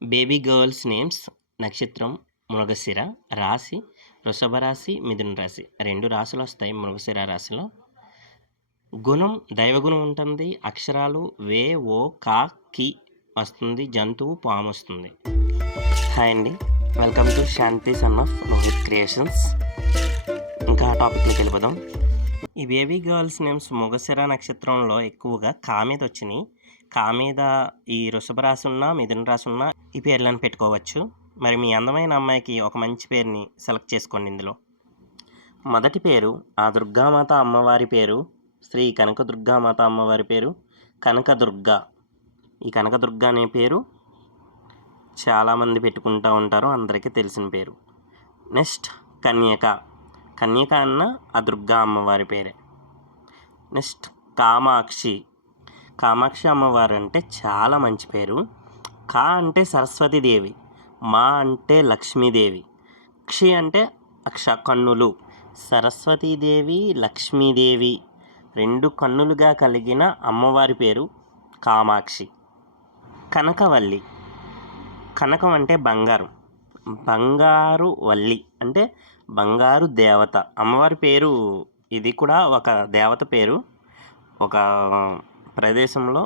Baby girls names నక్షత్రం మృగశిర, రాశి వృషభ రాశి, మిథున రాశి. 2 రాశులొస్తాయి మృగశిర రాశిలో. గుణం దైవగుణం ఉంటుంది. అక్షరాలు వే, ఓ, కా, కి వస్తుంది. జంతువు పామొస్తుంది. హాయ్ అండి, welcome to Shanti son of Rohit creations. ఇంకా టాపిక్లోకి వెళ్ళిపోదాం. ఈ బేబీ గర్ల్స్ నేమ్స్ మృగశిర నక్షత్రంలో ఎక్కువగా కా మీద వచ్చినాయి. కా మీద ఈ వృషభ రాశి ఉన్నా, మిథున రాశి ఉన్నా ఈ పేర్లను పెట్టుకోవచ్చు. మరి మీ అందమైన అమ్మాయికి ఒక మంచి పేరుని సెలెక్ట్ చేసుకోండి. ఇందులో మొదటి పేరు ఆ దుర్గామాత అమ్మవారి పేరు శ్రీ కనకదుర్గామాత అమ్మవారి పేరు కనకదుర్గ. ఈ కనకదుర్గ అనే పేరు చాలామంది పెట్టుకుంటూ ఉంటారు, అందరికీ తెలిసిన పేరు. నెక్స్ట్ కన్యక. కన్యక అన్న ఆ దుర్గా అమ్మవారి పేరే. నెక్స్ట్ కామాక్షి. కామాక్షి అమ్మవారు అంటే చాలా మంచి పేరు. కా అంటే సరస్వతీదేవి, మా అంటే లక్ష్మీదేవి, క్షి అంటే కన్నులు. సరస్వతీదేవి, లక్ష్మీదేవి 2 కన్నులుగా కలిగిన అమ్మవారి పేరు కామాక్షి. కనకవల్లి. కనకం అంటే బంగారం, బంగారు వల్లి అంటే బంగారు దేవత. అమ్మవారి పేరు ఇది కూడా ఒక దేవత పేరు. ఒక ప్రదేశంలో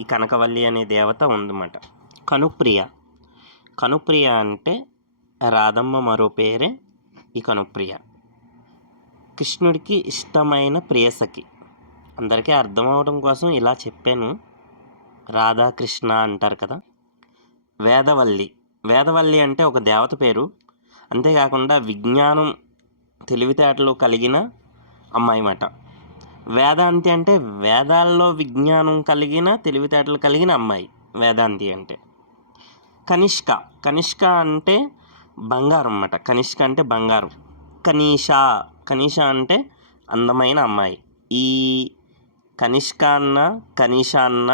ఈ కనకవల్లి అనే దేవత ఉందన్నమాట. కనుప్రియ. కనుప్రియ అంటే రాధమ్మ మరో పేరే ఈ కనుప్రియ. కృష్ణుడికి ఇష్టమైన ప్రియసఖి. అందరికీ అర్థం అవడం కోసం ఇలా చెప్పాను. రాధాకృష్ణ అంటారు కదా. వేదవల్లి. వేదవల్లి అంటే ఒక దేవత పేరు. అంతేకాకుండా విజ్ఞానం, తెలివితేటలు కలిగిన అమ్మాయి మాట. వేదాంతి అంటే వేదాల్లో విజ్ఞానం కలిగిన, తెలివితేటలు కలిగిన అమ్మాయి వేదాంతి అంటే. కనిష్క. కనిష్క అంటే బంగారం అన్నమాట. కనిష్క అంటే బంగారం. కనీష. కనీష అంటే అందమైన అమ్మాయి. ఈ కనిష్క అన్న, కనీష అన్న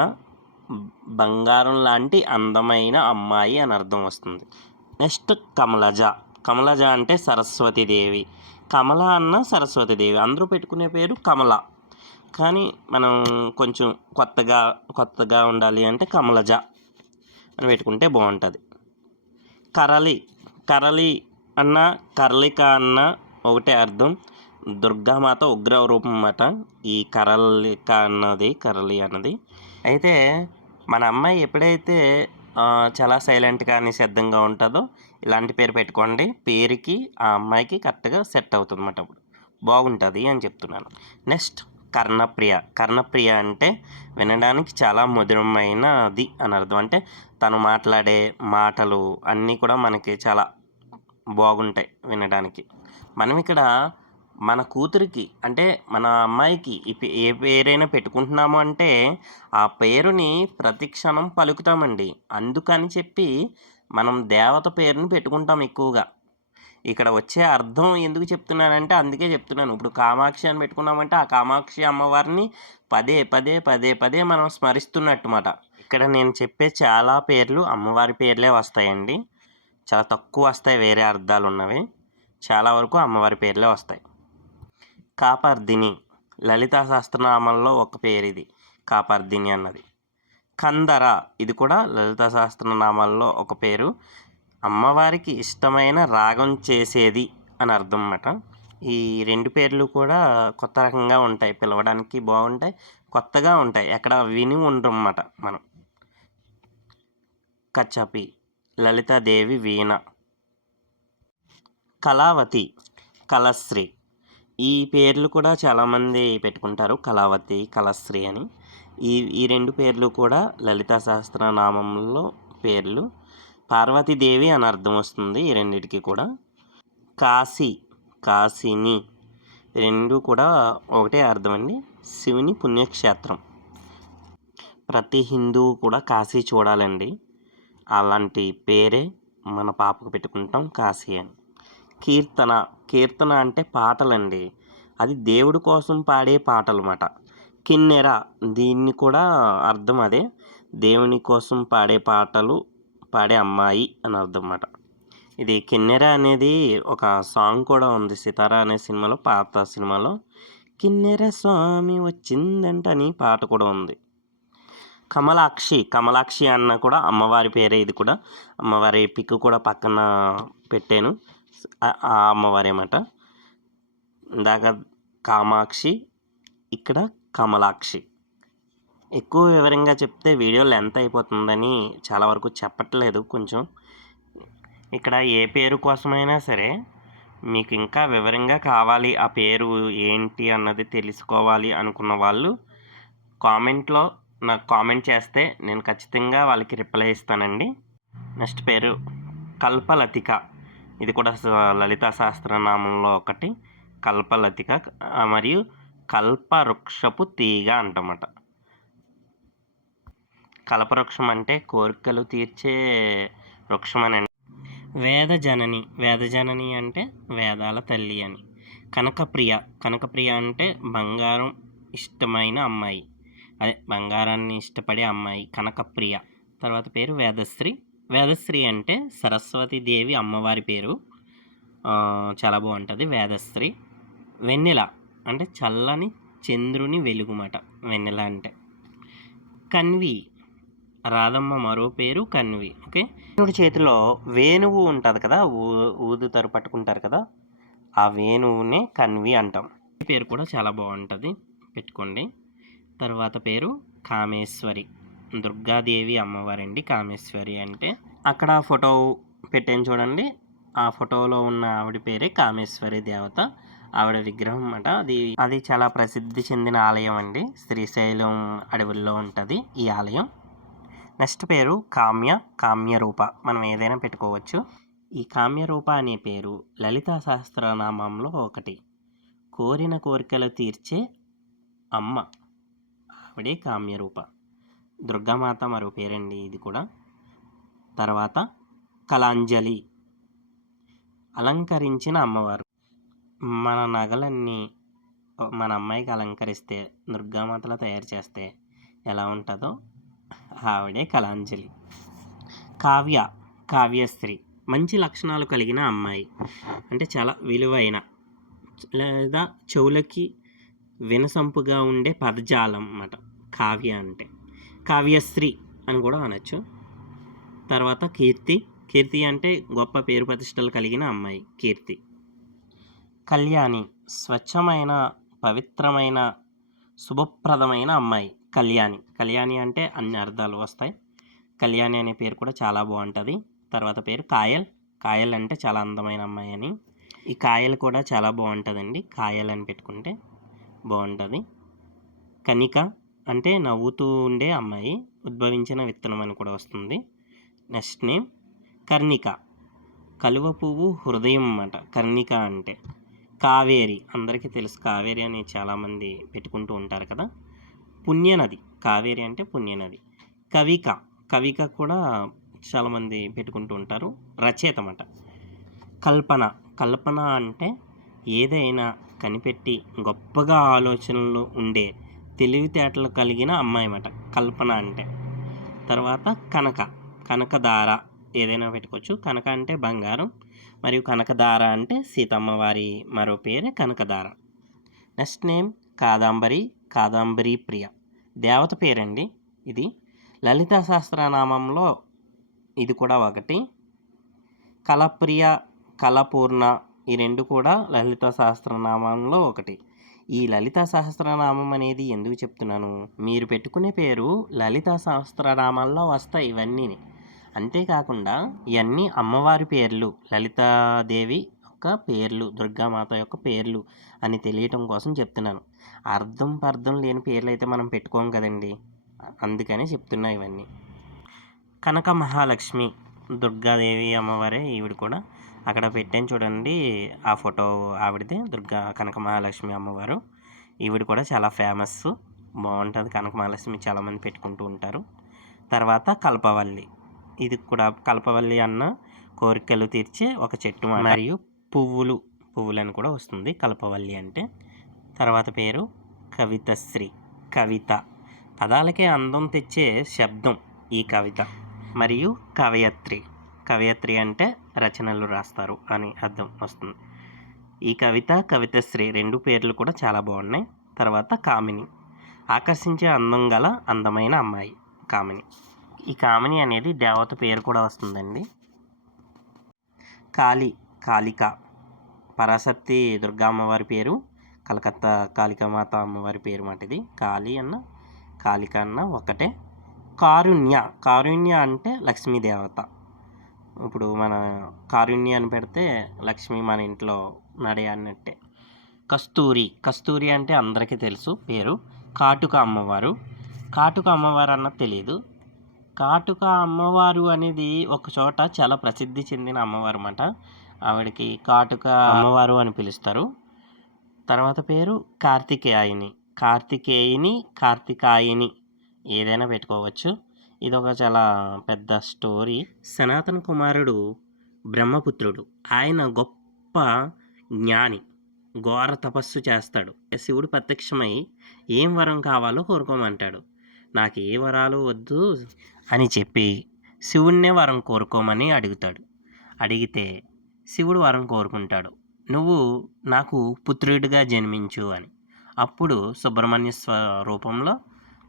బంగారం లాంటి అందమైన అమ్మాయి అని అర్థం వస్తుంది. నెక్స్ట్ కమలజ. కమలజ అంటే సరస్వతీదేవి. కమల అన్న సరస్వతీదేవి, అందరూ పెట్టుకునే పేరు కమల. కానీ మనం కొంచెం కొత్తగా ఉండాలి అంటే కమలజ అని పెట్టుకుంటే బాగుంటుంది. కరలి. కరలి అన్న, కరలిక అన్న ఒకటే అర్థం. దుర్గామాత ఉగ్ర రూపం అన్నమాట ఈ కరలిక అన్నది, కరలి అన్నది. అయితే మన అమ్మాయి ఎప్పుడైతే చాలా సైలెంట్గా నిశ్శబ్దంగా ఉంటుందో ఇలాంటి పేరు పెట్టుకోండి. పేరుకి ఆ అమ్మాయికి కరెక్ట్గా సెట్ అవుతుంది అన్నమాట. అప్పుడు బాగుంటుంది అని చెప్తున్నాను. నెక్స్ట్ కర్ణప్రియ. కర్ణప్రియ అంటే వినడానికి చాలా మధురమైనది అని అర్థం. అంటే తను మాట్లాడే మాటలు అన్నీ కూడా మనకి చాలా బాగుంటాయి వినడానికి. మనం ఇక్కడ మన కూతురికి అంటే మన అమ్మాయికి ఏ పేరైనా పెట్టుకుంటున్నాము అంటే ఆ పేరుని ప్రతి క్షణం పలుకుతామండి. అందుకని చెప్పి మనం దేవత పేరుని పెట్టుకుంటాం ఎక్కువగా. ఇక్కడ వచ్చే అర్థం ఎందుకు చెప్తున్నానంటే అందుకే చెప్తున్నాను. ఇప్పుడు కామాక్షి అని పెట్టుకున్నామంటే ఆ కామాక్షి అమ్మవారిని పదే పదే పదే పదే మనం స్మరిస్తున్నట్టుమాట. ఇక్కడ నేను చెప్పే చాలా పేర్లు అమ్మవారి పేర్లే వస్తాయండి. చాలా తక్కువ వస్తాయి వేరే అర్థాలు ఉన్నవి. చాలా వరకు అమ్మవారి పేర్లే వస్తాయి. కాపర్దిని. లలితా సహస్రనామంలో ఒక పేరు ఇది, కాపర్దిని అన్నది. కందర. ఇది కూడా లలితా సహస్రనామాల్లో ఒక పేరు. అమ్మవారికి ఇష్టమైన రాగం చేసేది అని అర్థం అన్నమాట. ఈ 2 పేర్లు కూడా కొత్త రకంగా ఉంటాయి, పిలవడానికి బాగుంటాయి, కొత్తగా ఉంటాయి, ఎక్కడ విని ఉండమన్నమాట మనం. కచ్చపి. లలితాదేవి వీణ. కళావతి, కళశ్రీ. ఈ పేర్లు కూడా చాలామంది పెట్టుకుంటారు, కళావతి, కళశ్రీ అని. ఈ 2 పేర్లు కూడా లలితా సహస్రనామంలో పేర్లు. పార్వతీదేవి అని అర్థం వస్తుంది ఈ రెండిటికి కూడా. కాశీ, కాశిని 2 కూడా ఒకటే అర్థం అండి. శివుని పుణ్యక్షేత్రం. ప్రతి హిందువు కూడా కాశీ చూడాలండి. అలాంటి పేరే మన పాపకు పెట్టుకుంటాం, కాశీ అని. కీర్తన. కీర్తన అంటే పాటలండి. అది దేవుడి కోసం పాడే పాటలు అన్నమాట. కిన్నెర. దీన్ని కూడా అర్థం అదే, దేవుని కోసం పాడే పాటలు పాడే అమ్మాయి అని అర్థం అన్నమాట. ఇది కిన్నెర అనేది ఒక సాంగ్ కూడా ఉంది సితారా అనే సినిమాలో, పాత సినిమాలో. కిన్నెర స్వామి వచ్చిందంట అని పాట కూడా ఉంది. కమలాక్షి, కమలాక్షి అన్న కూడా అమ్మవారి పేరే. ఇది కూడా అమ్మవారి పిక్ కూడా పక్కన పెట్టాను, ఆ అమ్మవారి అన్నమాట. ఇందాక కామాక్షి, ఇక్కడ కమలాక్షి. ఎక్కువ వివరంగా చెప్తే వీడియో లెంత్ అయిపోతుందని చాలా వరకు చెప్పట్లేదు. కొంచెం ఇక్కడ ఏ పేరు కోసమైనా సరే మీకు ఇంకా వివరంగా కావాలి, ఆ పేరు ఏంటి అన్నది తెలుసుకోవాలి అనుకున్న వాళ్ళు కామెంట్లో నాకు కామెంట్ చేస్తే నేను ఖచ్చితంగా వాళ్ళకి రిప్లై ఇస్తానండి. నెక్స్ట్ పేరు కల్పలతిక. ఇది కూడా లలితా సహస్రనామంలో ఒకటి, కల్పలతిక. మరియు కల్పవృక్షపు తీగ అంటమాట. కల్పవృక్షం అంటే కోరికలు తీర్చే వృక్షం అని. వేదజనని, వేదజనని అంటే వేదాల తల్లి అని. కనకప్రియ, కనకప్రియ అంటే బంగారం ఇష్టమైన అమ్మాయి, అదే బంగారాన్ని ఇష్టపడే అమ్మాయి కనకప్రియ. తర్వాత పేరు వేదశ్రీ. వేదశ్రీ అంటే సరస్వతీదేవి అమ్మవారి పేరు, చాలా బాగుంటుంది వేదశ్రీ. వెన్నెల అంటే చల్లని చంద్రుని వెలుగుమాట వెన్నెల అంటే. కన్వి, రాధమ్మ మరో పేరు కన్వి. ఓకే, కృష్ణుడి చేతిలో వేణువు ఉంటుంది కదా, ఊదుతారు, పట్టుకుంటారు కదా, ఆ వేణువునే కన్వి అంటాం. ఈ పేరు కూడా చాలా బాగుంటుంది, పెట్టుకోండి. తర్వాత పేరు కామేశ్వరి, దుర్గాదేవి అమ్మవారండి. కామేశ్వరి అంటే అక్కడ ఫోటో పెట్టాను చూడండి, ఆ ఫోటోలో ఉన్న ఆవిడ పేరే కామేశ్వరి దేవత, ఆవిడ విగ్రహం అన్నమాట. అది చాలా ప్రసిద్ధి చెందిన ఆలయం అండి, శ్రీశైలం అడవుల్లో ఉంటుంది ఈ ఆలయం. నెక్స్ట్ పేరు కామ్య, కామ్యరూప. మనం ఏదైనా పెట్టుకోవచ్చు. ఈ కామ్యరూప అనే పేరు లలితా సహస్రనామంలో ఒకటి. కోరిన కోరికలు తీర్చే అమ్మ, ఆవిడే కామ్యరూప. దుర్గామాత మరో పేరండి ఇది కూడా. తర్వాత కళాంజలి, అలంకరించిన అమ్మవారు. మన నగలన్నీ మన అమ్మాయికి అలంకరిస్తే, దుర్గామాతలా తయారు చేస్తే ఎలా ఉంటుందో ఆవిడే కళాంజలి. కావ్య, కావ్యశ్రీ, మంచి లక్షణాలు కలిగిన అమ్మాయి, అంటే చాలా విలువైన లేదా చెవులకి వినసంపుగా ఉండే పదజాలం అన్నమాట కావ్య అంటే. కావ్యశ్రీ అని కూడా అనొచ్చు. తర్వాత కీర్తి, కీర్తి అంటే గొప్ప పేరు ప్రతిష్టలు కలిగిన అమ్మాయి కీర్తి. కళ్యాణి, స్వచ్ఛమైన పవిత్రమైన శుభప్రదమైన అమ్మాయి కళ్యాణి. కళ్యాణి అంటే అన్ని అర్థాలు వస్తాయి. కళ్యాణి అనే పేరు కూడా చాలా బాగుంటుంది. తర్వాత పేరు కాయల్, కాయల్ అంటే చాలా అందమైన అమ్మాయి అని. ఈ కాయల్ కూడా చాలా బాగుంటుందండి, కాయల్ అని పెట్టుకుంటే బాగుంటుంది. కనిక అంటే నవ్వుతూ ఉండే అమ్మాయి, ఉద్భవించిన విత్తనం అని కూడా వస్తుంది. నెక్స్ట్ నేమ్ కర్ణిక, కలువ పువ్వు హృదయం అన్నమాట కర్ణిక అంటే. కావేరి, అందరికీ తెలుసు కావేరి అని చాలామంది పెట్టుకుంటూ ఉంటారు కదా, పుణ్యనది. కావేరి అంటే పుణ్యనది. కవిక, కవిక కూడా చాలామంది పెట్టుకుంటూ ఉంటారు, రచయిత అన్నమాట. కల్పన, కల్పన అంటే ఏదైనా కనిపెట్టి గొప్పగా ఆలోచనలు ఉండే తెలివితేటలు కలిగిన అమ్మాయి అన్నమాట కల్పన అంటే. తర్వాత కనక, కనకదార, ఏదైనా పెట్టుకోవచ్చు. కనక అంటే బంగారం, మరియు కనకదార అంటే సీతమ్మ వారి మరో పేరే కనకదార. నెక్స్ట్ నేమ్ కాదంబరి, కాదంబరి ప్రియ, దేవత పేరండి ఇది. లలితా సహస్రనామంలో ఇది కూడా ఒకటి. కలప్రియ, కలపూర్ణ, ఈ రెండు కూడా లలితా సహస్రనామంలో ఒకటి. ఈ లలితా సహస్రనామం అనేది ఎందుకు చెప్తున్నాను, మీరు పెట్టుకునే పేరు లలితా సహస్రనామాల్లో వస్తాయి ఇవన్నీ. అంతేకాకుండా ఇవన్నీ అమ్మవారి పేర్లు, లలితాదేవి యొక్క పేర్లు, దుర్గామాత యొక్క పేర్లు అని తెలియటం కోసం చెప్తున్నాను. అర్థం లేని పేర్లు అయితే మనం పెట్టుకోం కదండి, అందుకని చెప్తున్నా ఇవన్నీ. కనక మహాలక్ష్మి, దుర్గాదేవి అమ్మవారే ఈవిడ కూడా. అక్కడ పెట్టాను చూడండి ఆ ఫోటో, ఆవిడదే దుర్గా కనక మహాలక్ష్మి అమ్మవారు. ఈవిడ కూడా చాలా ఫేమస్, బాగుంటుంది కనక మహాలక్ష్మి, చాలామంది పెట్టుకుంటూ ఉంటారు. తర్వాత కల్పవల్లి, ఇది కూడా కల్పవల్లి అన్న కోరికలు తీర్చే ఒక చెట్టు మరియు పువ్వులని కూడా వస్తుంది కల్పవల్లి అంటే. తర్వాత పేరు కవితశ్రీ, కవిత, పదాలకే అందం తెచ్చే శబ్దం ఈ కవిత. మరియు కవయత్రి, కవయత్రి అంటే రచనలు రాస్తారు అని అర్థం వస్తుంది. ఈ కవిత, కవితశ్రీ రెండు పేర్లు కూడా చాలా బాగున్నాయి. తర్వాత కామిని, ఆకర్షించే అందం గల అందమైన అమ్మాయి కామిని. ఈ కామిని అనేది దేవత పేరు కూడా వస్తుందండి. కాళిక పరాశక్తి దుర్గా అమ్మవారి పేరు, కలకత్తా కాళికామాత అమ్మవారి పేరు మాట. ఇది కాళీ అన్న కాళిక అన్న ఒకటే. కారుణ్య అంటే లక్ష్మీ దేవత. ఇప్పుడు మన కారుణ్య అని పెడితే లక్ష్మి మన ఇంట్లో నడయాడినట్టే. కస్తూరి అంటే అందరికీ తెలుసు పేరు. కాటుక అమ్మవారు అన్నది తెలియదు. కాటుక అమ్మవారు అనేది ఒక చోట చాలా ప్రసిద్ధి చెందిన అమ్మవారు అన్నమాట. ఆవిడకి కాటుక అమ్మవారు అని పిలుస్తారు. తర్వాత పేరు కార్తికాయిని ఏదైనా పెట్టుకోవచ్చు. ఇది ఒక చాలా పెద్ద స్టోరీ. సనాతన కుమారుడు బ్రహ్మపుత్రుడు. ఆయన గొప్ప జ్ఞాని, ఘోర తపస్సు చేస్తాడు. శివుడు ప్రత్యక్షమై ఏం వరం కావాలో కోరుకోమంటాడు. నాకు ఏ వరాలు వద్దు అని చెప్పి శివుణ్ణే వరం కోరుకోమని అడుగుతాడు. అడిగితే శివుడు వరం కోరుకుంటాడు, నువ్వు నాకు పుత్రుడిగా జన్మించు అని. అప్పుడు సుబ్రహ్మణ్య రూపంలో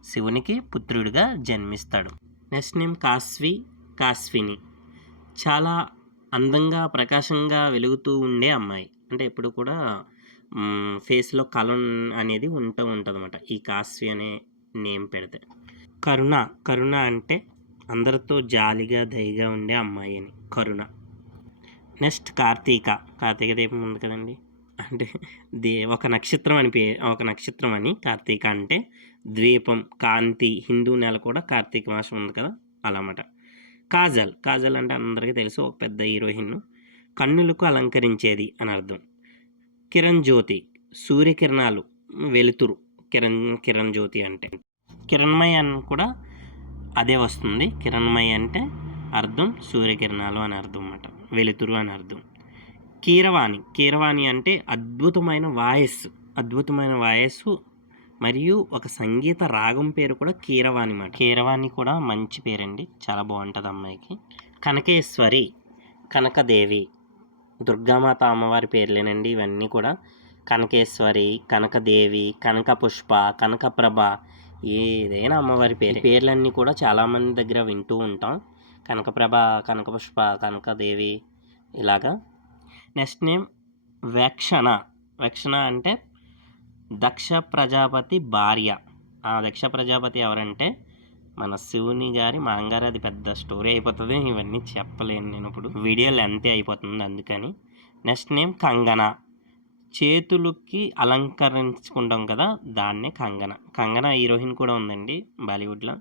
శివునికి పుత్రుడిగా జన్మిస్తాడు. Next name కాశ్విని. చాలా అందంగా ప్రకాశంగా వెలుగుతూ ఉండే అమ్మాయి. అంటే ఎప్పుడు కూడా ఫేస్లో కలం అనేది ఉంటుంది అన్నమాట ఈ కాశ్వి అనే నేమ్ పెడితే. కరుణ అంటే అందరితో జాలిగా దయగా ఉండే అమ్మాయి అని కరుణ. నెక్స్ట్ కార్తీక దీపం ఉంది కదండి, అంటే ఒక నక్షత్రం అని కార్తీక అంటే ద్వీపం, కాంతి. హిందూ నెల కూడా కార్తీక మాసం ఉంది కదా, అలా అన్నమాట. కాజల్ అంటే అందరికీ తెలుసు, ఒక పెద్ద హీరోయిన్. కన్నులకు అలంకరించేది అని అర్థం. కిరణ్ జ్యోతి, సూర్యకిరణాలు, వెలుతురు. కిరణ్ జ్యోతి అంటే కిరణ్మయి అని కూడా అదే వస్తుంది. కిరణ్మయి అంటే అర్థం సూర్యకిరణాలు అని అర్థం అన్నమాట, వెలుతురు అని అర్థం. కీరవాణి అంటే అద్భుతమైన వాయస్సు మరియు ఒక సంగీత రాగం పేరు కూడా కీరవాణి మాట. కీరవాణి కూడా మంచి పేరండి, చాలా బాగుంటుంది అమ్మాయికి. కనకేశ్వరి, కనకదేవి, దుర్గామాత అమ్మవారి పేర్లేనండి ఇవన్నీ కూడా. కనకేశ్వరి, కనకదేవి, కనకపుష్ప, కనకప్రభ, ఏదైనా అమ్మవారి పేర్లన్నీ కూడా చాలామంది దగ్గర వింటూ ఉంటాం. కనకప్రభ, కనకపుష్ప, కనకదేవి ఇలాగా. నెక్స్ట్ నేమ్ వేక్షణ అంటే దక్ష ప్రజాపతి భార్య. ఆ దక్ష ప్రజాపతి ఎవరంటే మన శివుని గారి మాంగారు. అది పెద్ద స్టోరీ అయిపోతుంది, ఇవన్నీ చెప్పలేను నేను ఇప్పుడు, వీడియో లెంత్ అయిపోతుంది అందుకని. Next name Kangana. చేతులకి అలంకరించుకుంటాం కదా, దాన్నే కంగన హీరోయిన్ కూడా ఉందండి బాలీవుడ్లో,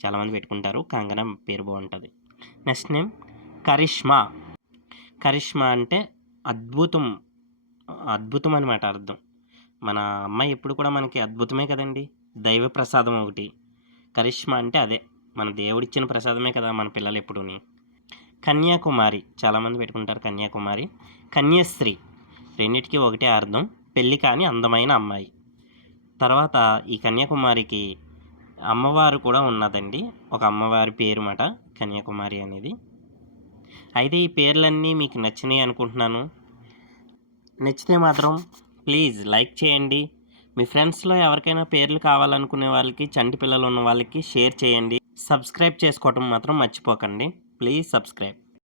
చాలామంది పెట్టుకుంటారు. కంగన పేరు బాగుంటుంది. నెక్స్ట్ నేమ్ కరిష్మా అంటే అద్భుతం అనమాట అర్థం. మన అమ్మాయి ఎప్పుడు కూడా మనకి అద్భుతమే కదండి, దైవ ప్రసాదం ఒకటి. కరిష్మా అంటే అదే మన దేవుడిచ్చిన ప్రసాదమే కదా మన పిల్లలు ఎప్పుడూని. కన్యాకుమారి చాలామంది పెట్టుకుంటారు కన్యాకుమారి. కన్యశ్రీ రెండింటికి ఒకటే అర్థం, పెళ్ళి కాని అందమైన అమ్మాయి. తర్వాత ఈ కన్యాకుమారికి అమ్మవారు కూడా ఉన్నదండి, ఒక అమ్మవారి పేరు మాట కన్యాకుమారి అనేది. అయితే ఈ పేర్లన్నీ మీకు నచ్చినాయి అనుకుంటున్నాను. నచ్చితే మాత్రం ప్లీజ్ లైక్ చేయండి. మీ ఫ్రెండ్స్లో ఎవరికైనా పేర్లు కావాలనుకునే వాళ్ళకి, చంటి పిల్లలు ఉన్న వాళ్ళకి షేర్ చేయండి. సబ్స్క్రైబ్ చేసుకోవటం మాత్రం మర్చిపోకండి. Please subscribe.